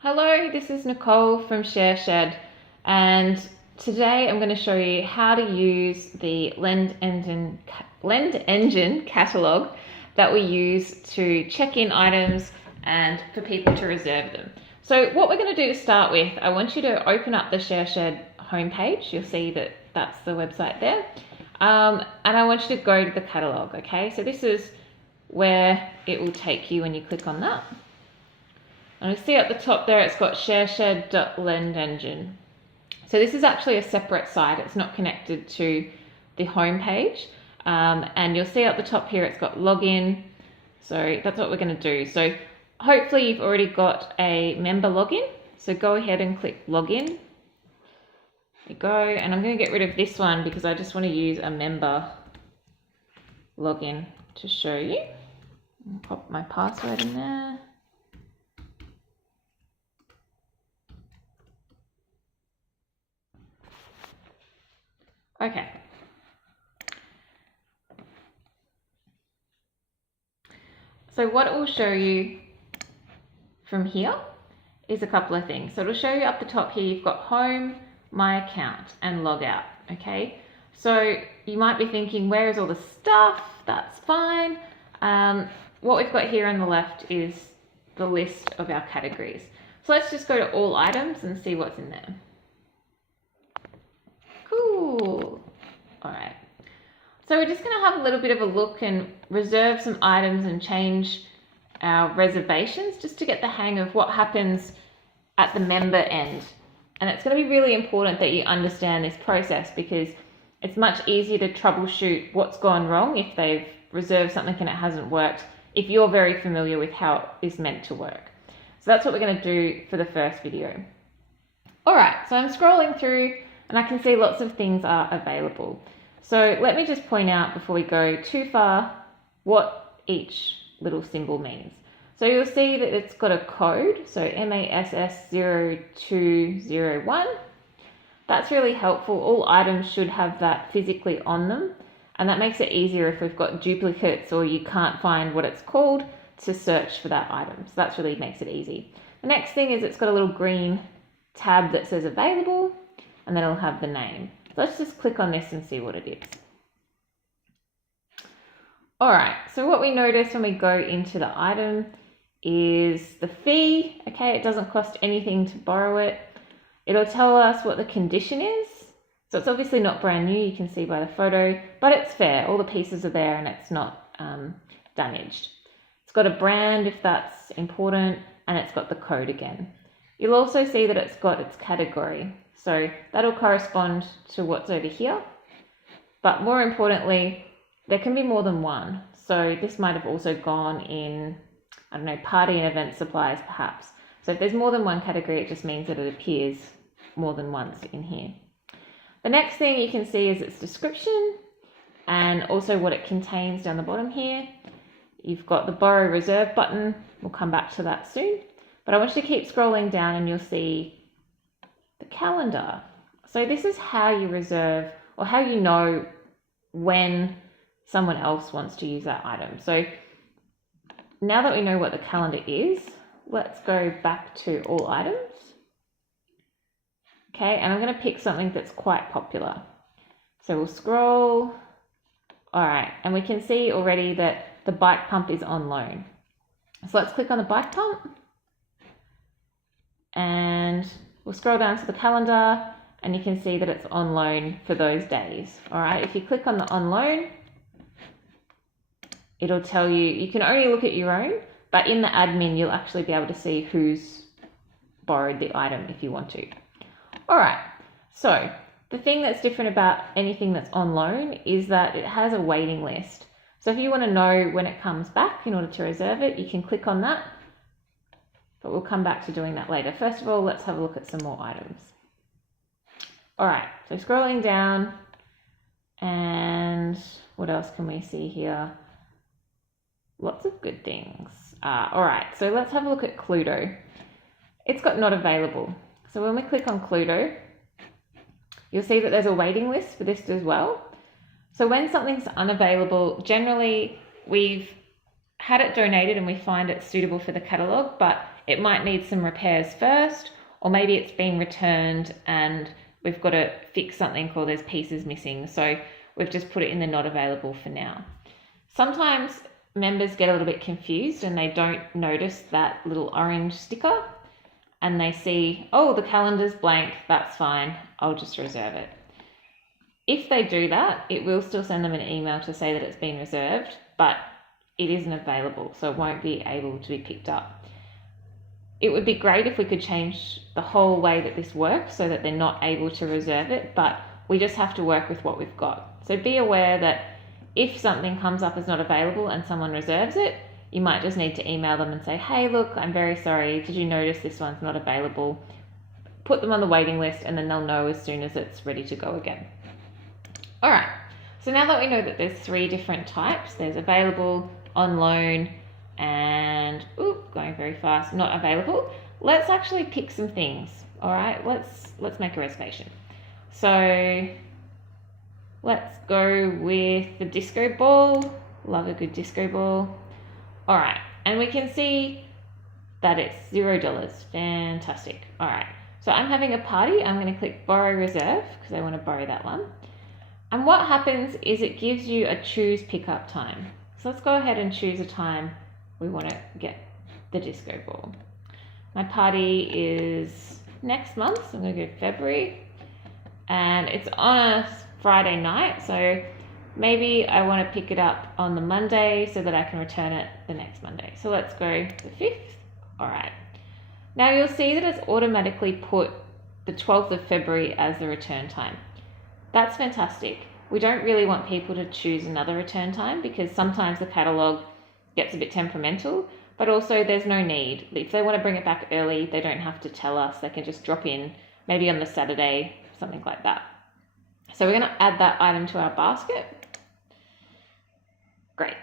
Hello, this is Nicole from ShareShed, and today I'm going to show you how to use the Lend Engine catalogue that we use to check in items and for people to reserve them. So what we're going to do to start with, I want you to open up the ShareShed homepage. You'll see that that's the website there, and I want you to go to the catalogue. Okay, so this is where it will take you when you click on that. And you see at the top there, it's got shareshed.lendengine. So this is actually a separate site. It's not connected to the home page. And you'll see at the top here, it's got login. So that's what we're going to do. So hopefully you've already got a member login. So go ahead and click login. There you go. And I'm going to get rid of this one because I just want to use a member login to show you. I'll pop my password in there. Okay. So what it will show you from here is a couple of things. So it'll show you up the top here, you've got home, my account, and log out, okay? So you might be thinking, where is all the stuff? That's fine. What we've got here on the left is the list of our categories. So let's just go to all items and see what's in there. Cool. All right. So we're just going to have a little bit of a look and reserve some items and change our reservations just to get the hang of what happens at the member end. And it's going to be really important that you understand this process because it's much easier to troubleshoot what's gone wrong if they've reserved something and it hasn't worked, if you're very familiar with how it is meant to work. So that's what we're going to do for the first video. All right, so I'm scrolling through and I can see lots of things are available. So let me just point out before we go too far what each little symbol means. So you'll see that it's got a code, so MASS0201. That's really helpful. All items should have that physically on them, and that makes it easier if we've got duplicates or you can't find what it's called to search for that item. So that really makes it easy. The next thing is it's got a little green tab that says available, and then it'll have the name. So let's just click on this and see what it is. All right, so what we notice when we go into the item is the fee. Okay, it doesn't cost anything to borrow it. It'll tell us what the condition is. So it's obviously not brand new, you can see by the photo, but it's fair. All the pieces are there and it's not damaged. It's got a brand if that's important, and it's got the code again. You'll also see that it's got its category. So that'll correspond to what's over here. But more importantly, there can be more than one. So this might have also gone in, I don't know, party and event supplies perhaps. So if there's more than one category, it just means that it appears more than once in here. The next thing you can see is its description and also what it contains down the bottom here. You've got the borrow reserve button. We'll come back to that soon. But I want you to keep scrolling down and you'll see the calendar. So this is how you reserve or how you know when someone else wants to use that item. So now that we know what the calendar is, let's go back to all items. Okay, and I'm going to pick something that's quite popular. So we'll scroll. All right, and we can see already that the bike pump is on loan. So let's click on the bike pump. And we'll scroll down to the calendar and you can see that it's on loan for those days. All right, if you click on the on loan, it'll tell you, you can only look at your own, but in the admin, you'll actually be able to see who's borrowed the item if you want to. All right, so the thing that's different about anything that's on loan is that it has a waiting list. So if you want to know when it comes back in order to reserve it, you can click on that. But we'll come back to doing that later. First of all, let's have a look at some more items. All right, so scrolling down, and what else can we see here? Lots of good things. All right, so let's have a look at Cluedo. It's got not available. So when we click on Cluedo, you'll see that there's a waiting list for this as well. So when something's unavailable, generally we've had it donated and we find it suitable for the catalogue, but it might need some repairs first, or maybe it's been returned and we've got to fix something or there's pieces missing. So we've just put it in the not available for now. Sometimes members get a little bit confused and they don't notice that little orange sticker and they see, oh, the calendar's blank, that's fine, I'll just reserve it. If they do that, it will still send them an email to say that it's been reserved, but it isn't available, so it won't be able to be picked up. It would be great if we could change the whole way that this works so that they're not able to reserve it, but we just have to work with what we've got. So be aware that if something comes up as not available and someone reserves it, you might just need to email them and say, hey, look, I'm very sorry, did you notice this one's not available? Put them on the waiting list and then they'll know as soon as it's ready to go again. All right, so now that we know that there's 3 different types, there's available, on loan, and going very fast, not available, let's actually pick some things. All right, let's make a reservation. So let's go with the disco ball. Love a good disco ball. All right, and we can see that it's $0. Fantastic. All right, so I'm having a party. I'm going to click borrow reserve because I want to borrow that one. And what happens is it gives you a choose pickup time. So let's go ahead and choose a time we want to get the disco ball. My party is next month, so I'm going to go February. And it's on a Friday night, so maybe I want to pick it up on the Monday so that I can return it the next Monday. So let's go the 5th. All right. Now you'll see that it's automatically put the 12th of February as the return time. That's fantastic. We don't really want people to choose another return time because sometimes the catalogue gets a bit temperamental, but also there's no need. If they want to bring it back early, they don't have to tell us. They can just drop in maybe on the Saturday, something like that. So we're going to add that item to our basket. Great.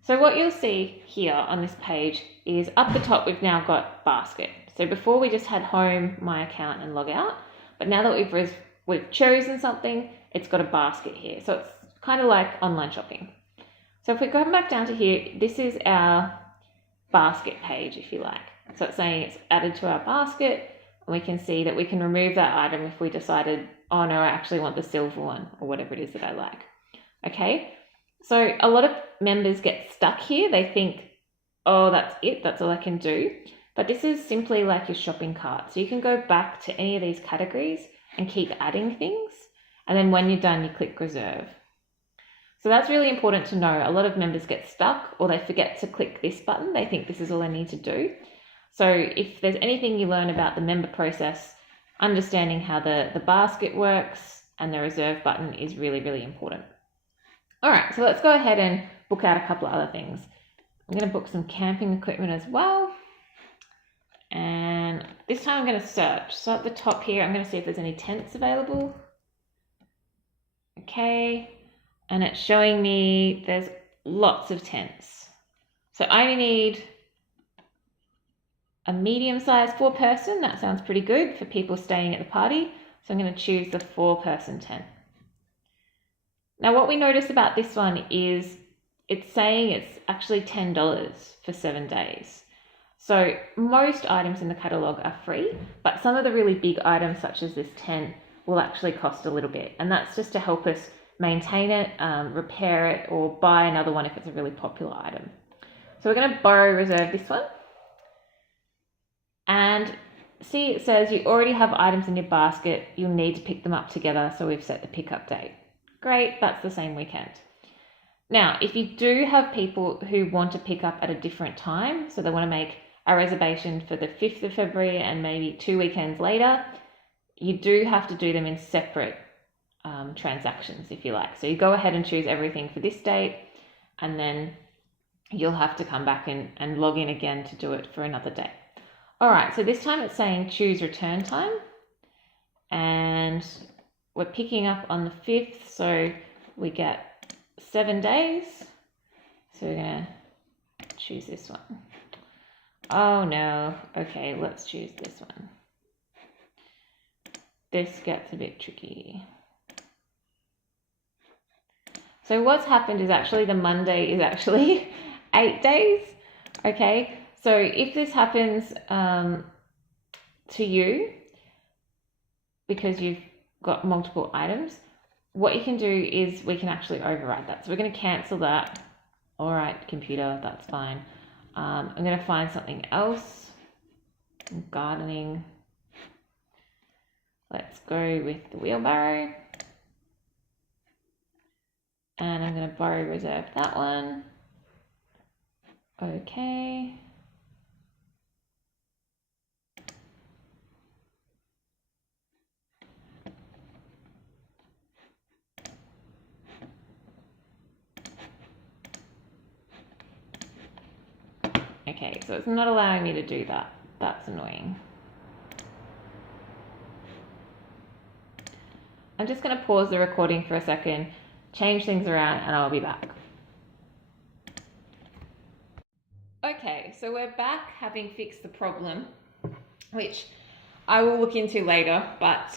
So what you'll see here on this page is up the top, we've now got basket. So before we just had home, my account and log out, but now that we've chosen something, it's got a basket here. So it's kind of like online shopping. So if we go back down to here, this is our basket page, if you like. So it's saying it's added to our basket, and we can see that we can remove that item if we decided, oh no, I actually want the silver one, or whatever it is that I like. Okay, so a lot of members get stuck here. They think, oh, that's it, that's all I can do. But this is simply like your shopping cart. So you can go back to any of these categories and keep adding things. And then when you're done, you click reserve. So that's really important to know. A lot of members get stuck or they forget to click this button. They think this is all they need to do. So if there's anything you learn about the member process, understanding how the basket works and the reserve button is really, really important. All right, so let's go ahead and book out a couple of other things. I'm going to book some camping equipment as well. And this time I'm going to search. So at the top here, I'm going to see if there's any tents available. Okay, and it's showing me there's lots of tents. So I only need a medium-sized 4-person. That sounds pretty good for people staying at the party. So I'm going to choose the 4-person tent. Now what we notice about this one is it's saying it's actually $10 for 7 days. So most items in the catalogue are free, but some of the really big items such as this tent will actually cost a little bit. And that's just to help us maintain it, repair it, or buy another one if it's a really popular item. So we're going to borrow reserve this one. And see, it says you already have items in your basket. You'll need to pick them up together. So we've set the pickup date. Great, that's the same weekend. Now, if you do have people who want to pick up at a different time, so they want to make a reservation for the 5th of February and maybe 2 weekends later, you do have to do them in separate transactions, if you like. So you go ahead and choose everything for this date, and then you'll have to come back and log in again to do it for another day. All right, so this time it's saying choose return time, and we're picking up on the 5th, so we get 7 days. So we're gonna choose this one. Oh no, okay, let's choose this one. This gets a bit tricky. So what's happened is actually the Monday is actually 8 days. Okay, So if this happens to you, because you've got multiple items, what you can do is we can actually override that. So we're going to cancel that. All right, computer, that's fine. I'm going to find something else. Gardening. Let's go with the wheelbarrow. And I'm going to borrow reserve that one. Okay. Okay, so it's not allowing me to do that. That's annoying. I'm just going to pause the recording for a second, change things around, and I'll be back. Okay, so we're back having fixed the problem, which I will look into later, but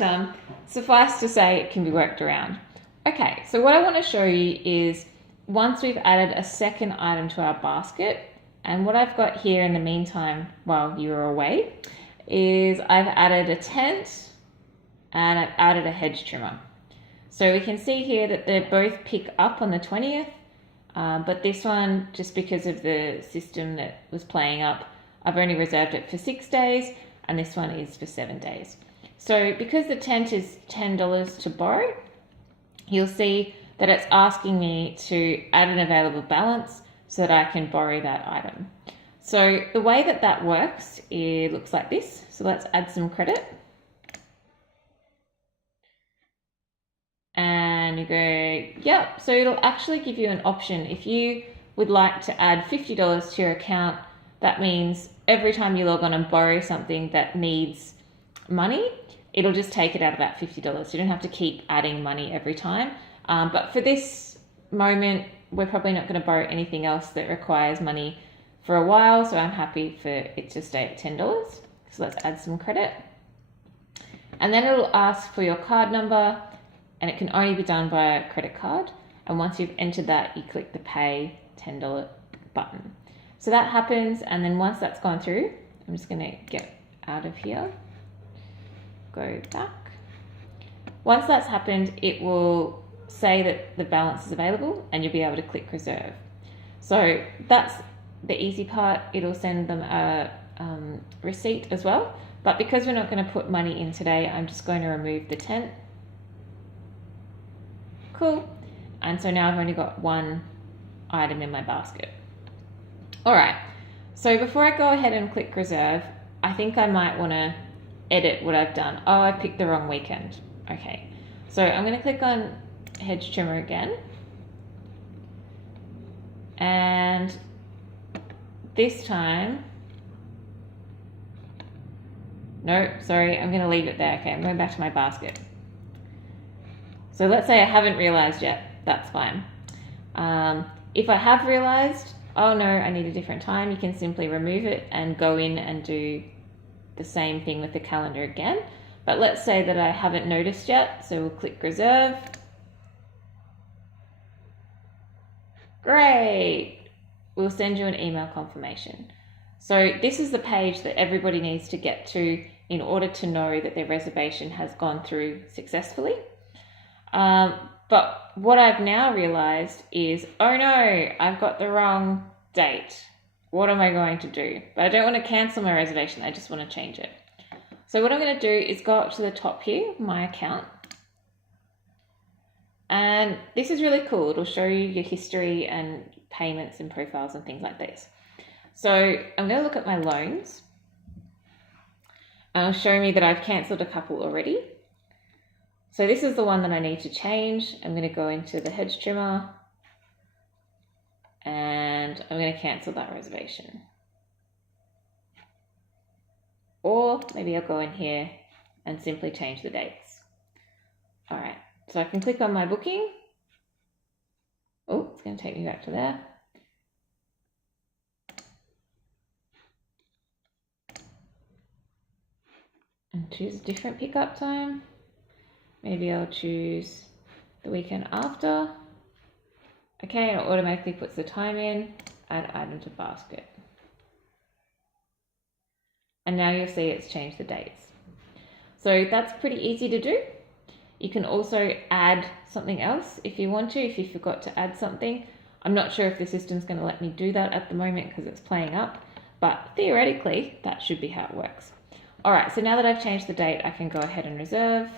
suffice to say it can be worked around. Okay, so what I want to show you is once we've added a second item to our basket, and what I've got here in the meantime while you're away is I've added a tent and I've added a hedge trimmer. So we can see here that they both pick up on the 20th, but this one, just because of the system that was playing up, I've only reserved it for 6 days, and this one is for 7 days. So because the tent is $10 to borrow, you'll see that it's asking me to add an available balance so that I can borrow that item. So the way that that works, it looks like this. So let's add some credit. And you go, yep. So it'll actually give you an option. If you would like to add $50 to your account, that means every time you log on and borrow something that needs money, it'll just take it out of that $50. You don't have to keep adding money every time. But for this moment, we're probably not going to borrow anything else that requires money for a while. So I'm happy for it to stay at $10. So let's add some credit. And then it'll ask for your card number, and it can only be done by a credit card. And once you've entered that, you click the pay $10 button. So that happens, and then once that's gone through, I'm just going to get out of here, go back. Once that's happened, it will say that the balance is available and you'll be able to click reserve. So that's the easy part. It'll send them a receipt as well. But because we're not going to put money in today, I'm just going to remove the tent. Cool. And so now I've only got one item in my basket. All right. So before I go ahead and click reserve, I think I might want to edit what I've done. Oh, I picked the wrong weekend. Okay. So I'm going to click on hedge trimmer again. And this time, no, sorry, I'm going to leave it there. Okay, I'm going back to my basket. So let's say I haven't realized yet. That's fine. If I have realized, oh no, I need a different time, you can simply remove it and go in and do the same thing with the calendar again. But let's say that I haven't noticed yet, so we'll click reserve. Great. We'll send you an email confirmation. So this is the page that everybody needs to get to in order to know that their reservation has gone through successfully. But what I've now realized is, oh no, I've got the wrong date. What am I going to do? But I don't want to cancel my reservation. I just want to change it. So what I'm going to do is go up to the top here, my account. And this is really cool. It'll show you your history and payments and profiles and things like this. So I'm going to look at my loans. And it'll show me that I've cancelled a couple already. So this is the one that I need to change. I'm going to go into the hedge trimmer and I'm going to cancel that reservation. Or maybe I'll go in here and simply change the dates. All right, so I can click on my booking. Oh, it's going to take me back to there. And choose a different pickup time. Maybe I'll choose the weekend after. Okay, and it automatically puts the time in, add item to basket. and now you'll see it's changed the dates. So that's pretty easy to do. You can also add something else if you want to, if you forgot to add something. I'm not sure if the system's going to let me do that at the moment because it's playing up, but theoretically that should be how it works. All right, so now that I've changed the date, I can go ahead and reserve,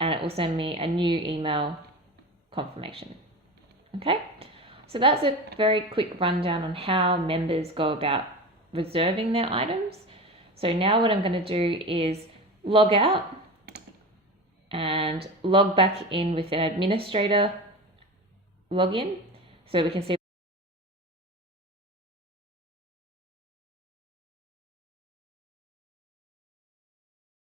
and it will send me a new email confirmation. Okay, so that's a very quick rundown on how members go about reserving their items. So now what I'm going to do is log out and log back in with an administrator login so we can see